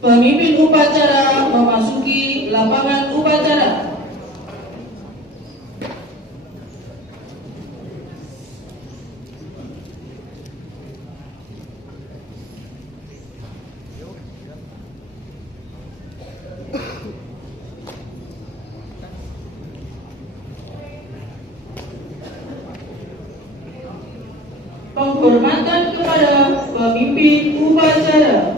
Pemimpin upacara memasuki lapangan upacara. Penghormatan kepada pemimpin upacara.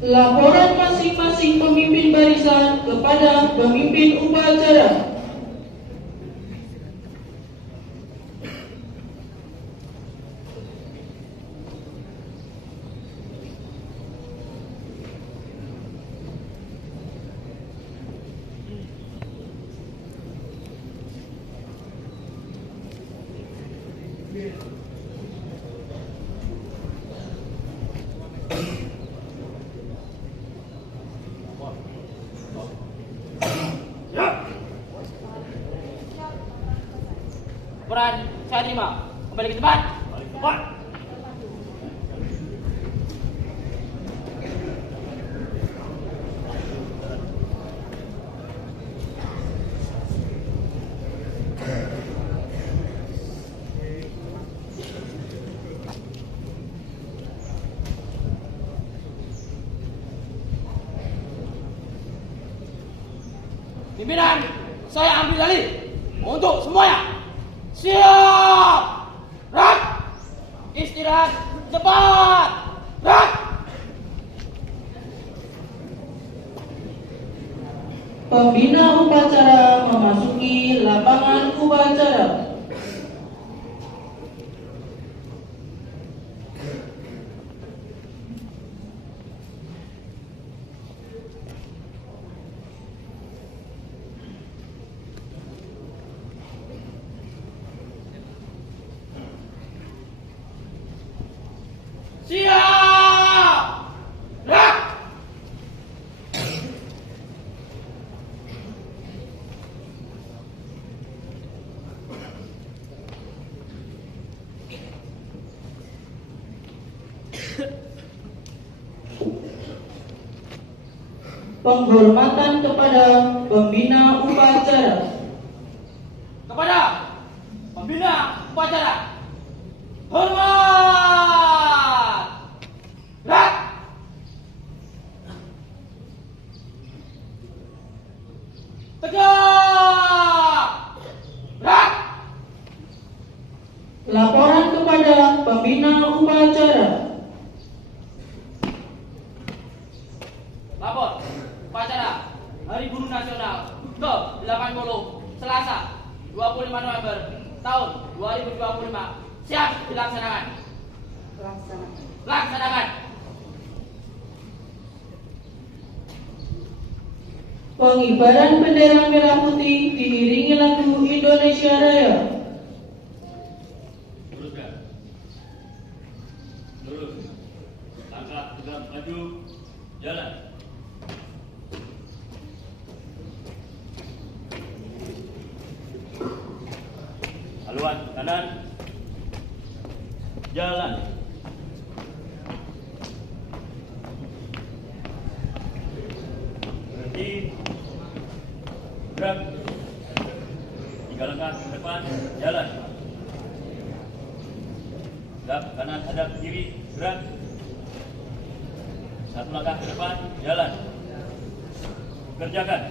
Laporan masing-masing pemimpin barisan kepada pemimpin upacara. Laporan saya terima. Kembali ke tempat. Pak. Pimpinan, saya ambil alih untuk semuanya. Siap! Rak! Istirahat cepat! Rak! Pembina upacara memasuki lapangan upacara. Siap! Rak! Penghormatan kepada pembina upacara. Kepada pembina upacara. Hormat! Rak! Tegak! Rak! Laporan kepada pembina upacara. Lapor upacara Hari Guru Nasional ke-80 Selasa 25 November tahun 2025 siap dilaksanakan. Laksanakan. Pengibaran bendera merah putih diiringi lagu Indonesia Raya. Teruskan. Lurus. Langkah tegap maju. Jalan. Haluan kanan. Jalan. Berhenti. Gerak. 3 langkah ke depan. Jalan. Gerak kanan hadap kiri. Gerak. 1 langkah ke depan. Jalan. Kerjakan.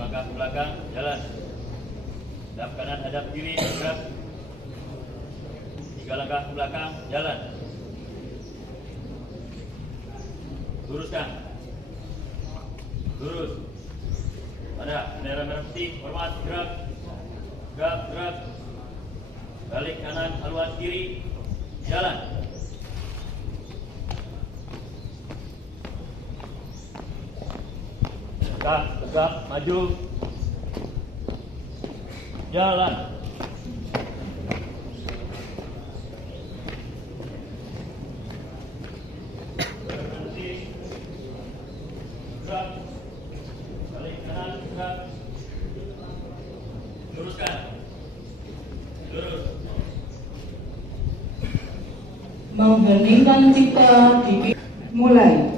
Langkah ke belakang, jalan. Hadap kanan, hadap kiri, gerak. 3 langkah ke belakang, jalan. Luruskan. Lurus. Ada bendera merah putih, hormat, gerak. Gerak, gerak. Balik kanan, haluan kiri, jalan. Tegak, tegak, maju. Jalan. Berhenti. Gerak. Balik kanan, gerak. Luruskan. Lurus. Mengheningkan cipta di mulai.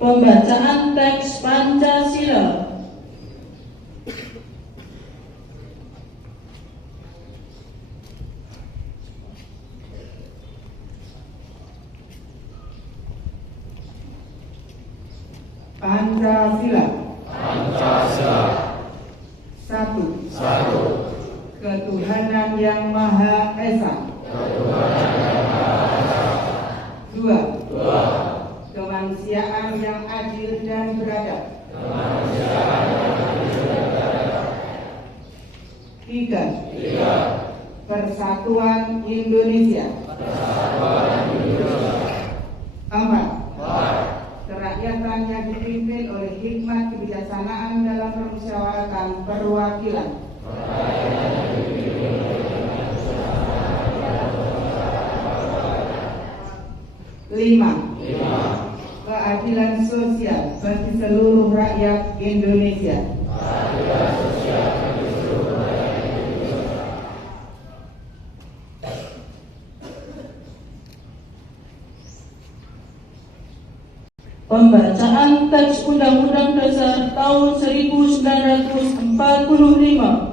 Pembacaan teks Pancasila. Pancasila. Satu. Ketuhanan yang Maha Esa. Dua. Kemanusiaan yang adil dan beradab. Tiga. Persatuan Indonesia. Empat. Kerakyatan yang dipimpin oleh hikmat kebijaksanaan dalam permusyawaratan perwakilan. Lima. Keadilan sosial bagi seluruh rakyat Indonesia. Pembacaan teks Undang-Undang Dasar tahun 1945.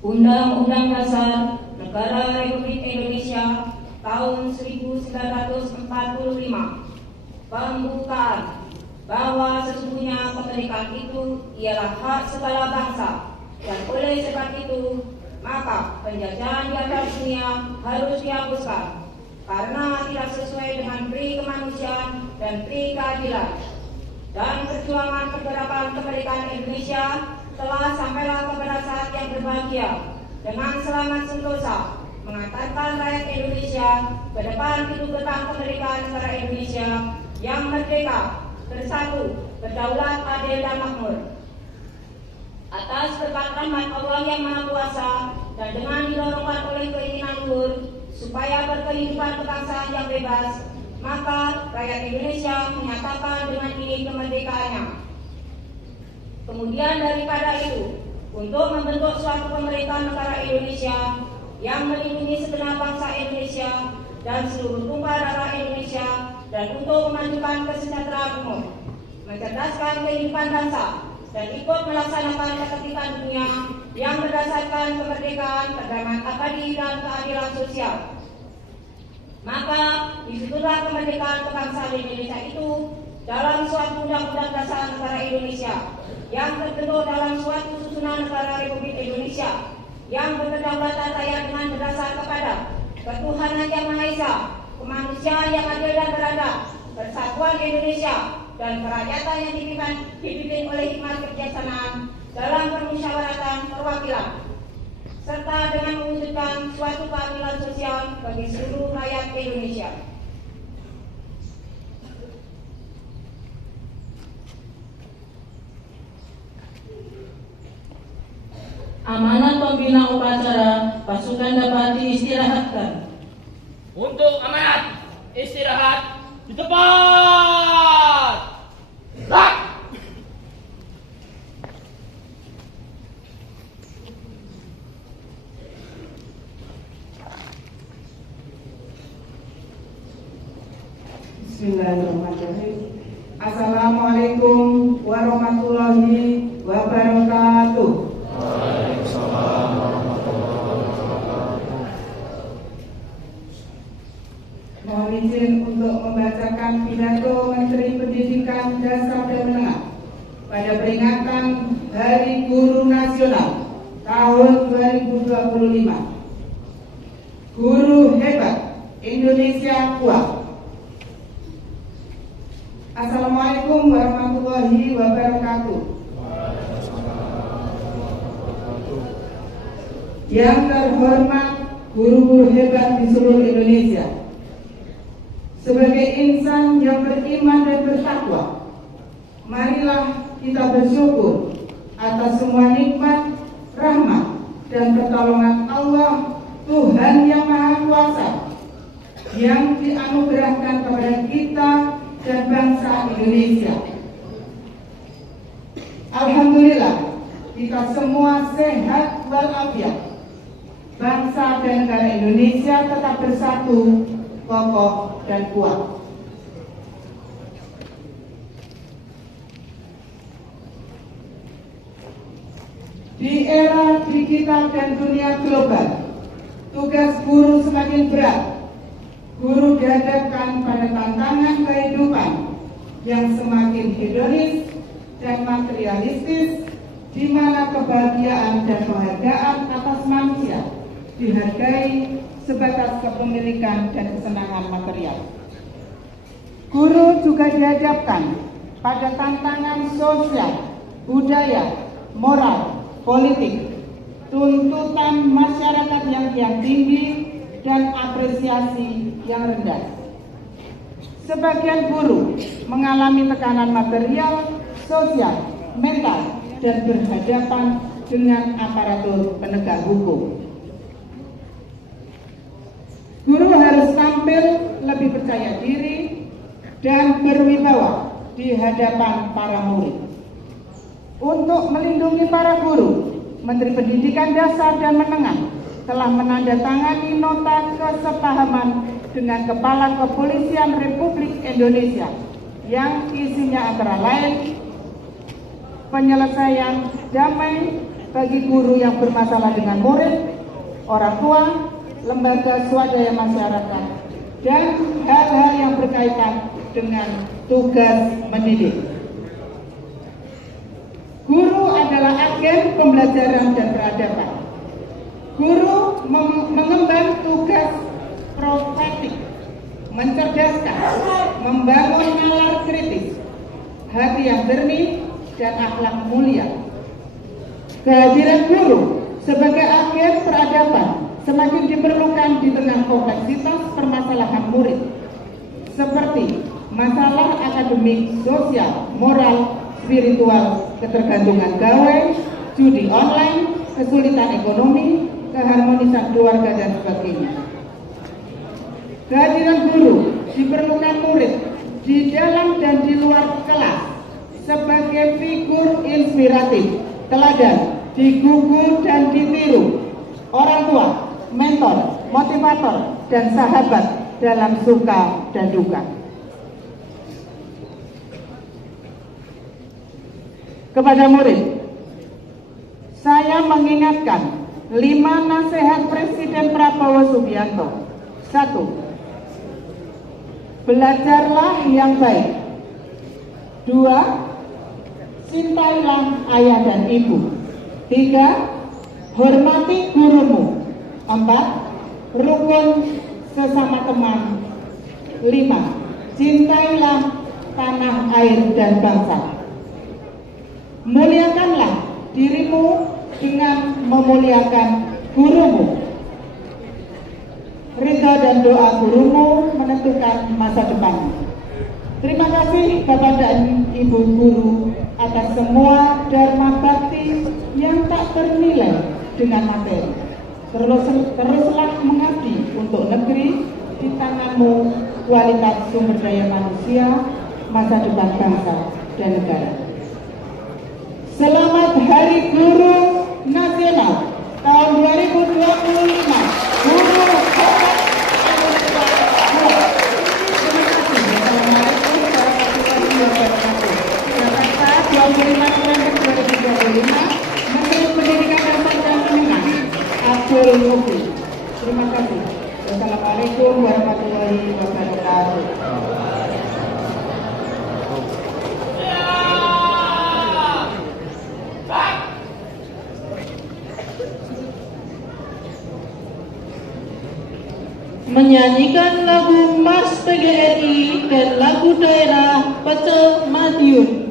Undang-Undang Dasar Negara Republik Indonesia tahun 1945 pembukaan bahwa sesungguhnya kemerdekaan itu ialah hak segala bangsa, dan oleh sebab itu maka penjajahan di atas dunia harus dihapuskan karena tidak sesuai dengan pri kemanusiaan dan pri keadilan. Dan perjuangan pergerakan kemerdekaan Indonesia telah sampailah kepada saat yang berbahagia dengan selamat sentosa mengantarkan rakyat Indonesia ke depan pintu gerbang kemerdekaan negara Indonesia yang merdeka, bersatu, berdaulat, adil dan makmur. Atas berkat rahmat Allah yang Maha Kuasa dan dengan didorongkan oleh keinginan luhur supaya berkehidupan kebangsaan yang bebas, maka rakyat Indonesia menyatakan dengan ini kemerdekaannya. Kemudian daripada itu, untuk membentuk suatu pemerintahan negara Indonesia yang melindungi segenap bangsa Indonesia dan seluruh tumpah darah Indonesia, dan untuk memajukan kesejahteraan umum, mencerdaskan kehidupan bangsa, dan ikut melaksanakan ketertiban dunia yang berdasarkan kemerdekaan, perdamaian abadi dan keadilan sosial. Maka disitulah kemerdekaan kebangsaan Indonesia itu dalam suatu undang-undang dasar negara Indonesia yang terbentuk dalam suatu susunan negara Republik Indonesia yang berkedaulatan raya dengan berdasar kepada ketuhanan yang Maha Esa, kemanusiaan yang adil dan beradab, persatuan Indonesia, dan kerakyatan yang dipimpin oleh hikmat kebijaksanaan dalam permusyawaratan perwakilan, serta dengan mewujudkan suatu keadilan sosial bagi seluruh rakyat Indonesia. Amanat pembina upacara, pasukan dapat diistirahatkan. Untuk amanat, istirahat di tempat. Gerak! Bismillahirrahmanirrahim. Assalamualaikum warahmatullahi wabarakatuh. Mohon izin untuk membacakan pidato Menteri Pendidikan Dasar dan Menengah pada peringatan Hari Guru Nasional tahun 2025. Guru hebat, Indonesia kuat. Assalamualaikum warahmatullahi wabarakatuh. Yang terhormat guru-guru hebat di seluruh Indonesia, sebagai insan yang beriman dan bertakwa, marilah kita bersyukur atas semua nikmat, rahmat, dan pertolongan Allah, Tuhan yang Maha Kuasa, yang dianugerahkan kepada kita dan bangsa Indonesia. Alhamdulillah, kita semua sehat walafiat, bangsa dan negara Indonesia tetap bersatu, kokoh dan kuat. Di era digital dan dunia global, tugas guru semakin berat. Guru dihadapkan pada tantangan kehidupan yang semakin hedonis dan materialistis, di mana kebahagiaan dan penghargaan atas manusia dihargai sebatas kepemilikan dan kesenangan material. Guru juga dihadapkan pada tantangan sosial, budaya, moral, politik, tuntutan masyarakat yang tinggi, dan apresiasi yang rendah. Sebagian guru mengalami tekanan material, sosial, mental, dan berhadapan dengan aparatur penegak hukum. Guru harus tampil lebih percaya diri dan berwibawa di hadapan para murid. Untuk melindungi para guru, Menteri Pendidikan Dasar dan Menengah telah menandatangani nota kesepahaman dengan Kepala Kepolisian Republik Indonesia yang isinya antara lain penyelesaian damai bagi guru yang bermasalah dengan murid, orang tua, lembaga swadaya masyarakat, dan hal-hal yang berkaitan dengan tugas mendidik. Guru adalah agen pembelajaran dan peradaban. Guru mengemban tugas profetik, mencerdaskan, membangun nalar kritis, hati yang jernih, dan akhlak mulia. Kehadiran guru sebagai agen peradaban semakin diperlukan di tengah kompleksitas permasalahan murid, seperti masalah akademik, sosial, moral, spiritual, ketergantungan gawai, judi online, kesulitan ekonomi, keharmonisan keluarga, dan sebagainya. Kehadiran guru diperlukan murid di dalam dan di luar kelas sebagai figur inspiratif, teladan, digugu dan ditiru, orang tua, mentor, motivator, dan sahabat dalam suka dan duka. Kepada murid, saya mengingatkan 5 nasihat Presiden Prabowo Subianto. 1. Belajarlah yang baik. 2. Cintailah ayah dan ibu. 3. Hormati gurumu. 4. Rukun sesama teman. 5. Cintailah tanah, air, dan bangsa. Muliakanlah dirimu dengan memuliakan gurumu. Ridha dan doa gurumu menentukan masa depan. Terima kasih Bapak dan Ibu guru atas semua dharma bakti yang tak ternilai dengan materi. Teruslah mengabdi untuk negeri, di tanganmu kualitas sumber daya manusia, masa depan bangsa dan negara. Selamat Hari Guru Nasional tahun 2025. Guru hebat Indonesia. Terima kasih. Assalamualaikum warahmatullahi wabarakatuh. Jakarta 25 November 2025. Menteri Pendidikan Dasar dan Menengah Abdul Mufi. Terima kasih. Wassalamualaikum warahmatullahi wabarakatuh. Menyanyikan lagu Mars PGRI dan lagu daerah Pecel Madiun.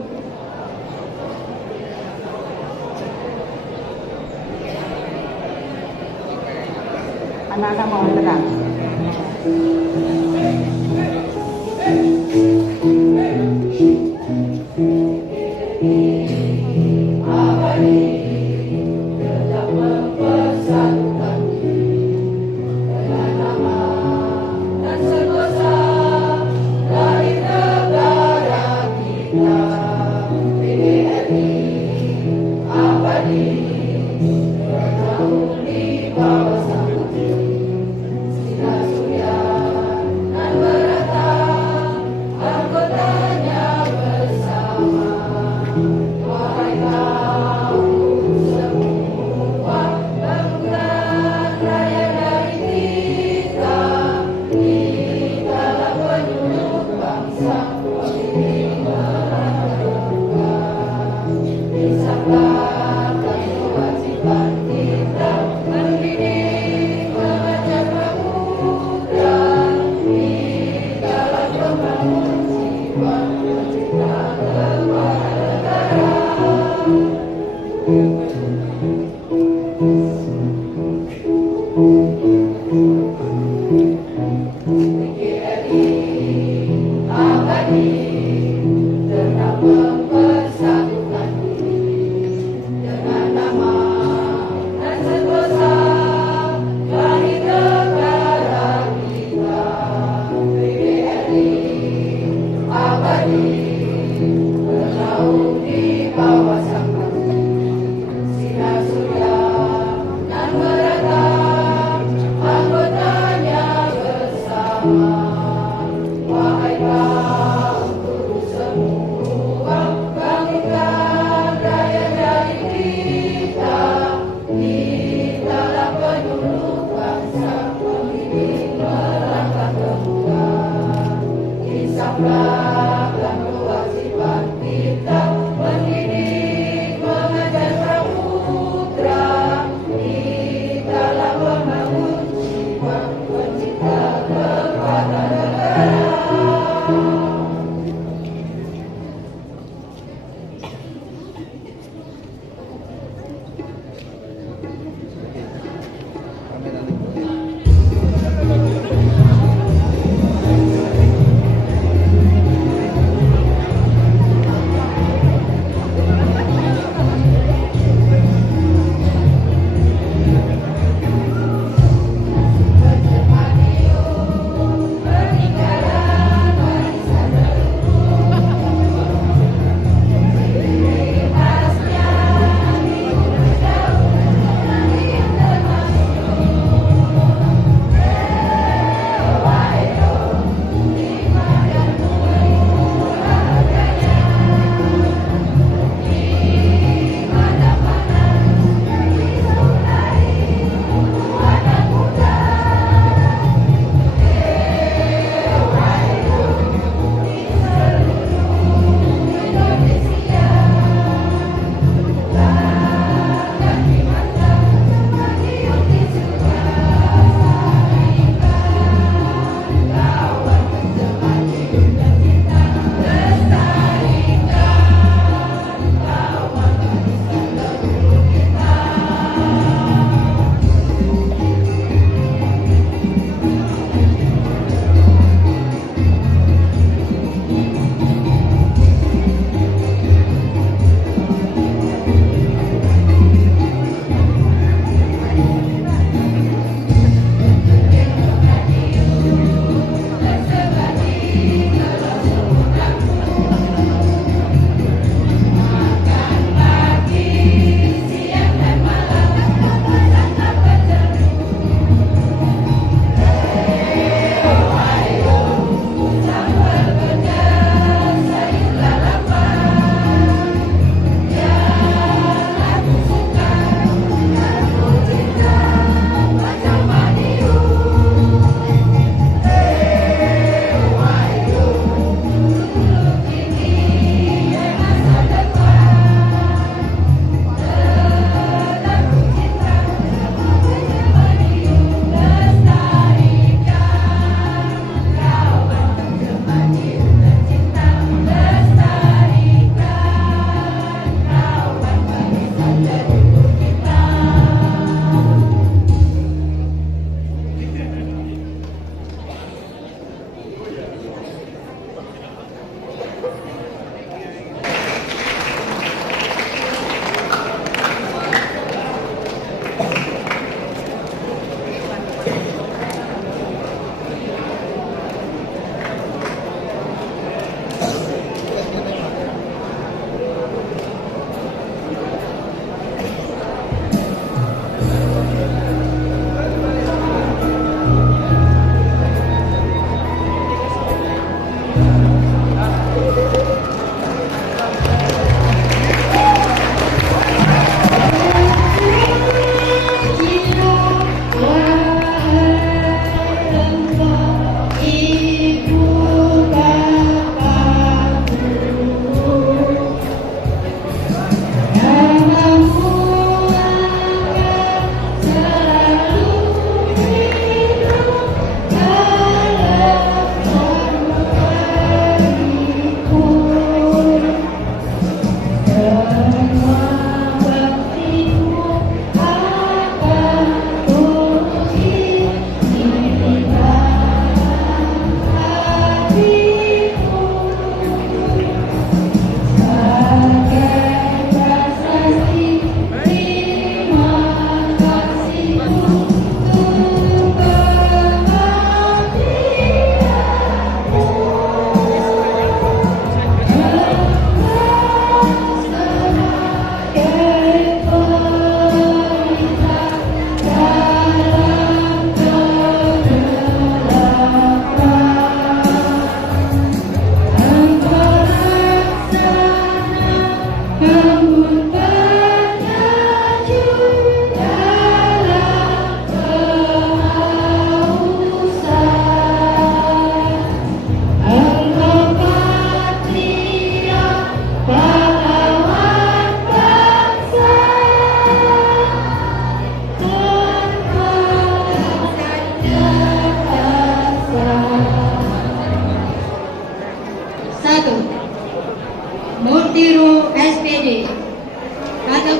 Anak-anak mau tenang. Abadi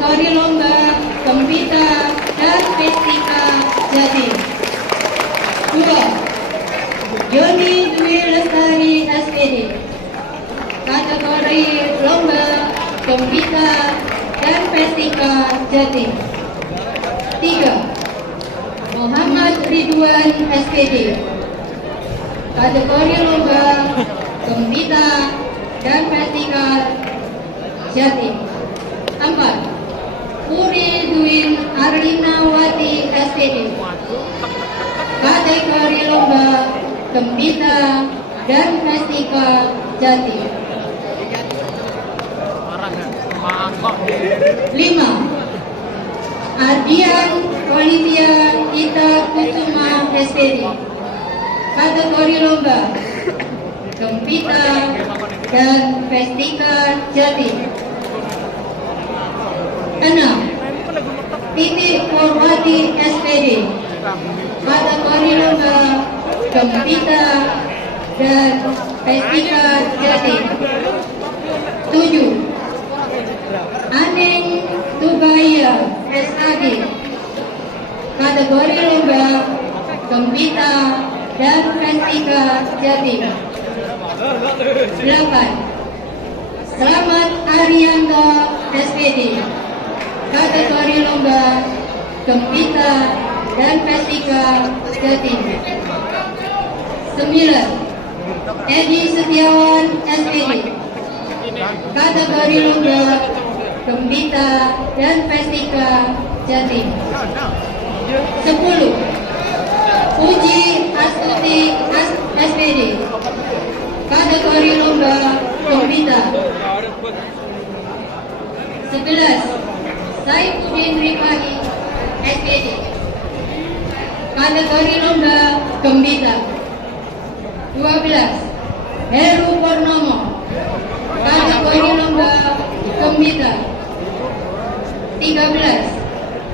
kategori lomba Gembita dan Pestika Jatim. 2. Joni Dwi Lestari SPD, kategori lomba Gembita dan Pestika Jatim. 3. Muhammad Ridwan SPD, kategori lomba Gembita dan Pestika Jatim. 4. Puri Dwin Arlinawati SPD, kategori lomba Gembita dan Pestika Jatim. 5. Ardian Olivia Ita Kusuma SPD, kategori lomba Gembita dan Pestika Jatim. 6. Titi Purwati SPD, kategori lomba Gembita dan Pestika Jatim. 7. Aneng Tubaya SAD, kategori lomba Gembita dan Pestika Jatim. 8. Selamat Arianto SPD, kategori lomba Gembita dan Pestika Jatim. 9. Edi Setiawan SPD, kategori lomba Gembita dan Pestika Jatim. 10. Puji Astuti SPD, kategori lomba Gembita. 11. Saifuddin Rifai SPD, kategori lomba Gembita. 12. Heru Purnomo, kategori lomba Gembita. 13.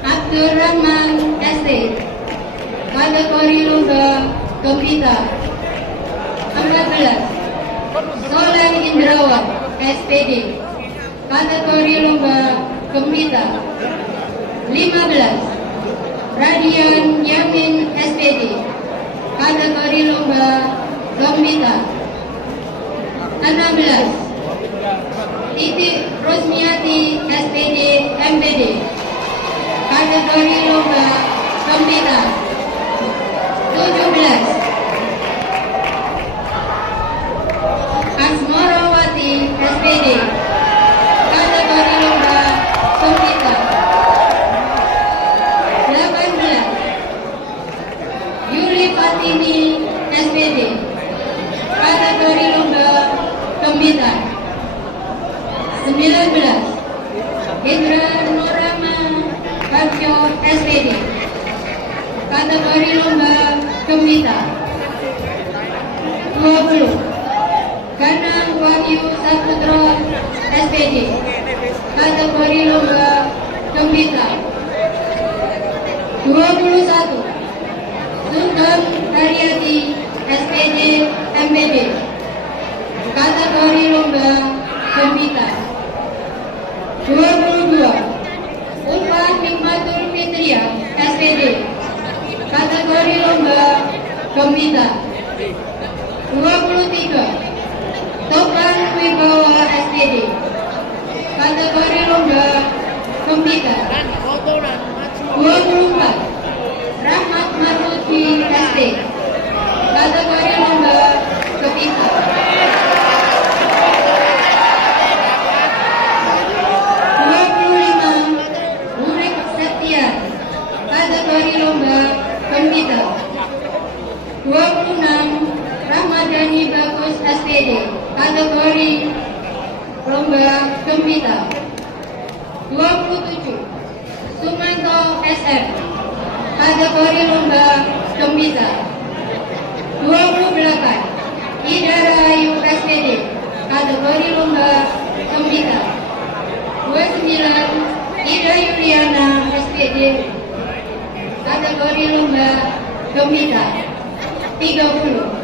Abdurrahman SD, kategori lomba Gembita. 14. Soleh Indrawan SPD, kategori lomba Gembita. 15. Radian Yamin SPD, kategori lomba Gembita. 16. Titi Rosmiati SPD MPD, kategori lomba Gembita. 17. Asmarawati SPD, kategori lomba Gembita. 18. Yuli Fatini SPD, kategori lomba Gembita. 19. Indra Nurama Bagio SPD, kategori lomba Gembita. 20. Kanang Wahyu Saputro SPD, kategori lomba Gembita. 21. Sugeng Haryati SPD MPD, kategori lomba Gembita. 22. Ulfa Hikmatul Fitria SPD, kategori lomba Gembita. 23. Topan Wibawa SPD, kategori lomba Gembita. 24. Rahmat Maruti SD, kategori lomba Gembita. 25. Murik Setia, kategori lomba Gembita. 26. Ramadhani Bagus SPD, kategori lomba Gembita. 27. Sumanto SM, kategori lomba Gembita. 28. Ida Rahayu SPD, kategori lomba Gembita. 29. Ida Yuliana SPD, kategori lomba Gembita. 30.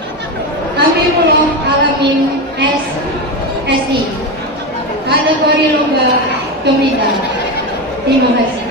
Amirullah Alamin SSI, kategori lomba Gembita. Terima kasih.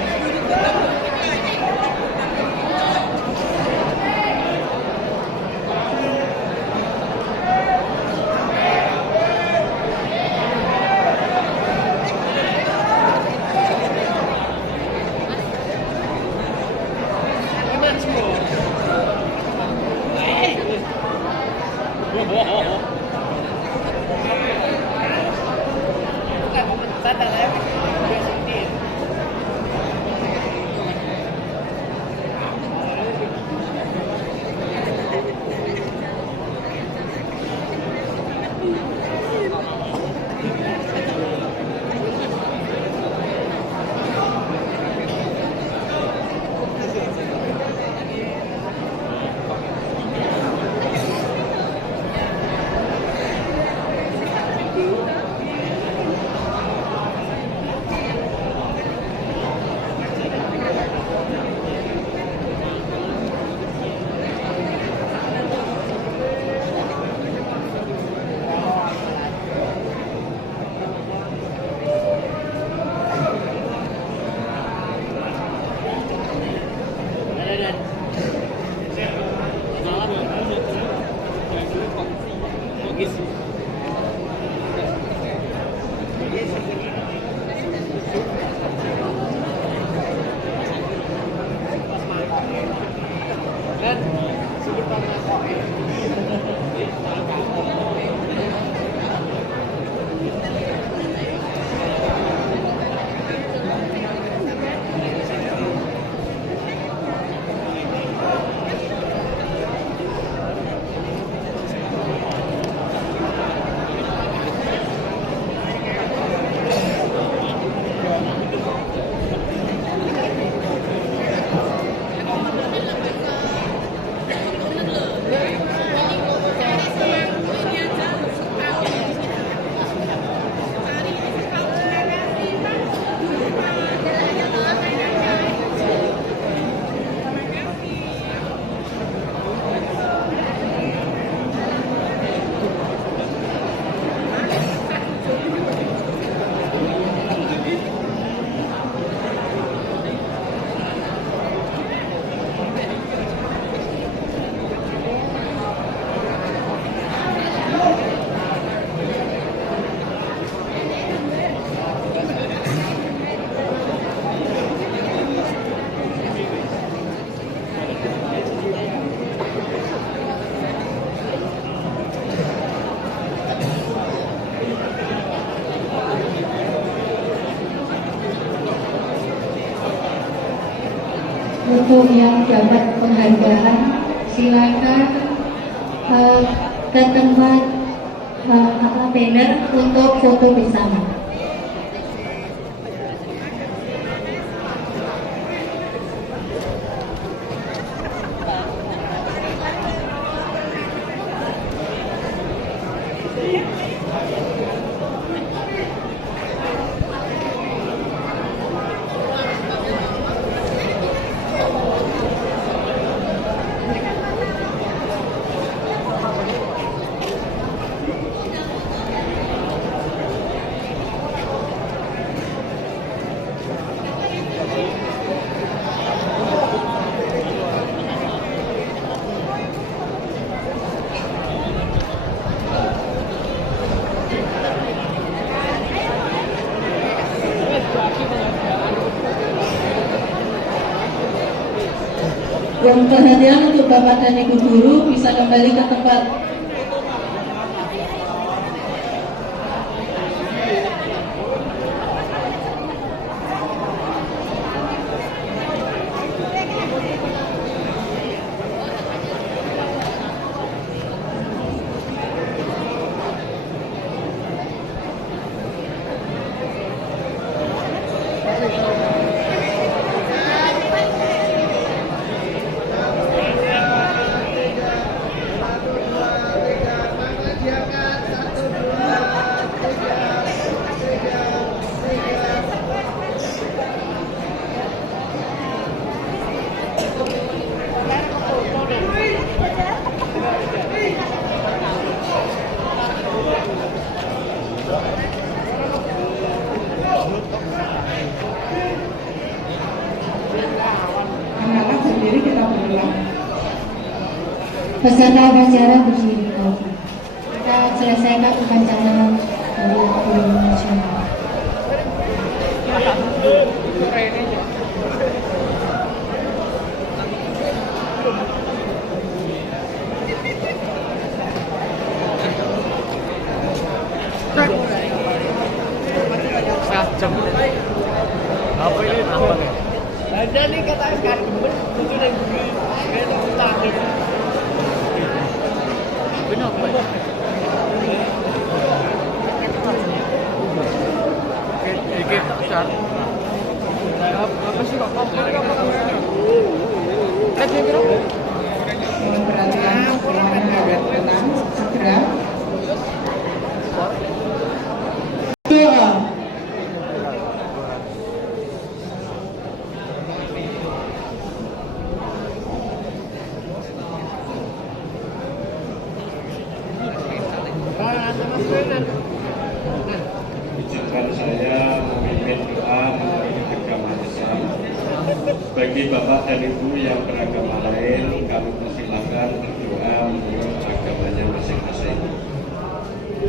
Untuk yang dapat penghargaan, silakan ke tempat banner untuk foto bersama. Mohon perhatian untuk Bapak dan Ibu Guru bisa kembali ke tempat. ulang. Peserta upacara berdiri lagi. Kita selesaikan upacara dari Akademi Nasional. Apa ini apa nih? Ada nih katakan betul yang ini utangin. Benar apa? Oke, besar. Apa sih kok? Mohon perhatian semuanya agar tenang, segera. Doa. Izinkan saya memimpin doa menurut agama Islam. Bagi Bapak dan Ibu yang beragama lain, kami persilahkan berdoa menurut agamanya masing-masing.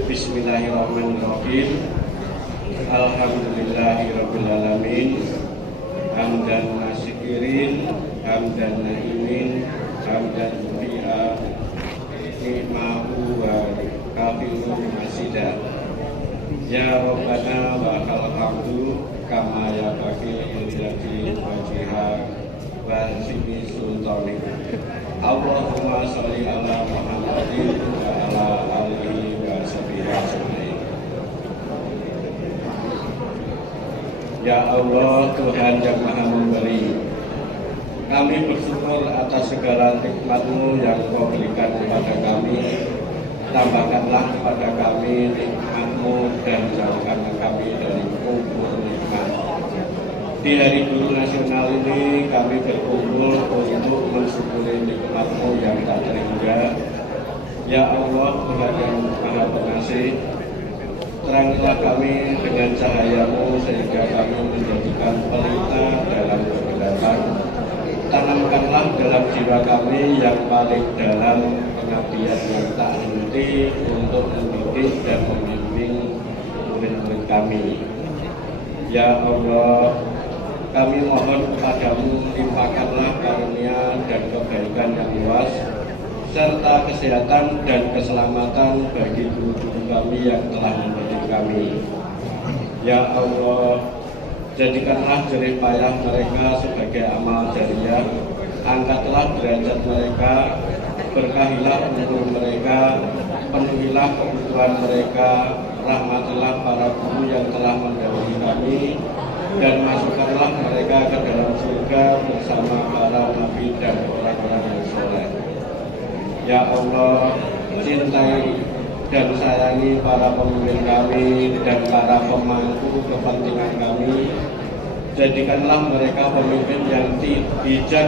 Bismillahirrahmanirrahim. Alhamdulillahirrabbilalamin. Hamdan nasikirin, hamdan naimin, hamdan mulia, nikmahu wa kafiru masidah. Ya Rabbana wa alhamdu kama ya bagi ilati wajihah wa simi sultani. Allahumma sholli ala Muhammadin wa ala alihi wa sahbihi ajmain. Ya Allah, Tuhan yang Maha Memberi, kami bersyukur atas segala nikmat-Mu yang Kau berikan kepada kami. Tambahkanlah kepada kami nikmat-Mu dan jauhkanlah kami dari kufur nikmat. Di hari Guru Nasional ini kami berkumpul untuk mensyukuri nikmat-Mu yang tak terhingga. Ya Allah, Tuhan yang Maha Pengasih, terangilah kami dengan cahaya-Mu sehingga kami menjadikan pelita dalam kebenaran. Tanamkanlah dalam jiwa kami yang paling dalam pengabdian yang tak henti untuk mendidik dan membimbing murid-murid kami. Ya Allah, kami mohon kepadamu, limpahkanlah karunia dan kebaikan yang luas, serta kesehatan dan keselamatan bagi guru-guru kami yang telah mendidik kami. Ya Allah, jadikanlah jerih payah mereka sebagai amal jariah, angkatlah derajat mereka, berkahilah umur mereka, penuhilah kebutuhan mereka, rahmatilah para guru yang telah mendahului kami, dan masukkanlah mereka ke dalam surga bersama para nabi dan orang-orang yang soleh. Ya Allah, cintai dan sayangi para pemimpin kami dan para pemangku kepentingan kami. Jadikanlah mereka pemimpin yang bijak,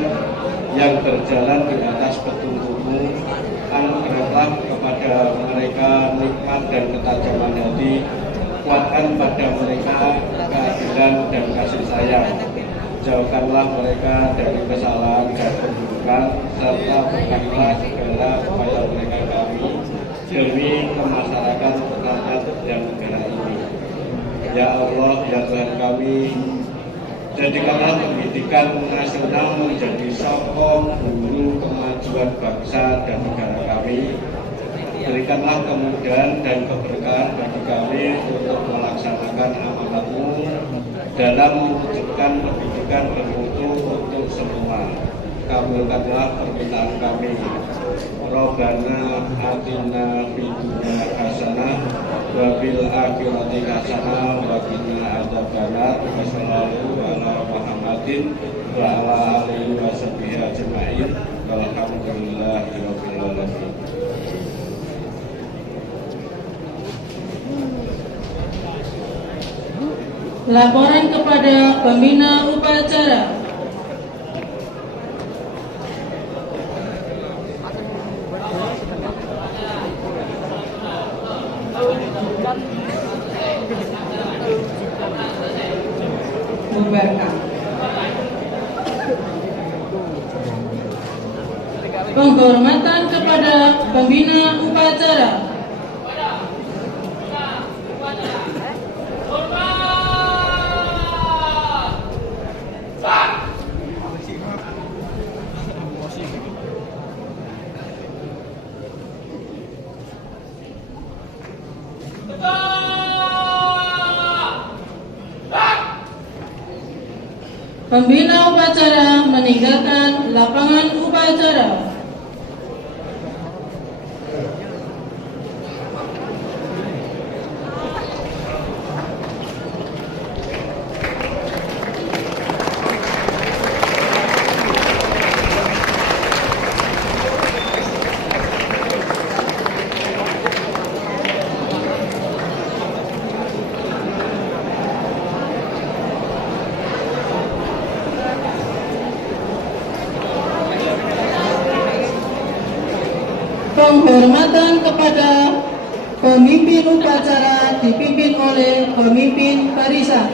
yang berjalan di atas petunjuk-Mu. Anugerahlah kepada mereka nikmat dan ketajaman hati. Kuatkan pada mereka keadilan dan kasih sayang. Jauhkanlah mereka dari kesalahan dan keburukan, serta berkailah segala upaya mereka kami demi kemaslahatan rakyat dan negara ini. Ya Allah, ya Tuhan kami, jadikanlah pendidikan nasional menjadi sokong guru kemajuan bangsa dan negara kami. Berikanlah kemudahan dan keberkahan bagi kami untuk melaksanakan amanat-Mu dalam mewujudkan pendidikan bermutu untuk semua. Kabulkanlah permintaan kami. Rabbana atina fid dunya hasanah wa fil akhirati hasanah wa qina adzabannar. Wassallallahu ala Muhammadin wa ala alihi wa sahbihi ajmain. Walhamdulillahi rabbil alamin. Laporan kepada pembina upacara. Bubarkan. Penghormatan kepada pembina upacara. Pembina upacara meninggalkan lapangan upacara. Penghormatan kepada pemimpin upacara dipimpin oleh pemimpin barisan.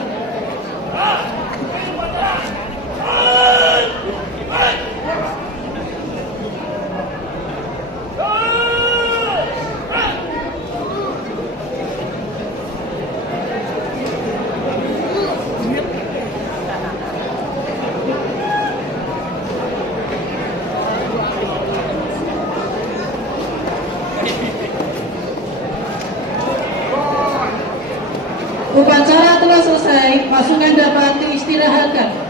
Upacara telah selesai, pasukan dapat diistirahatkan.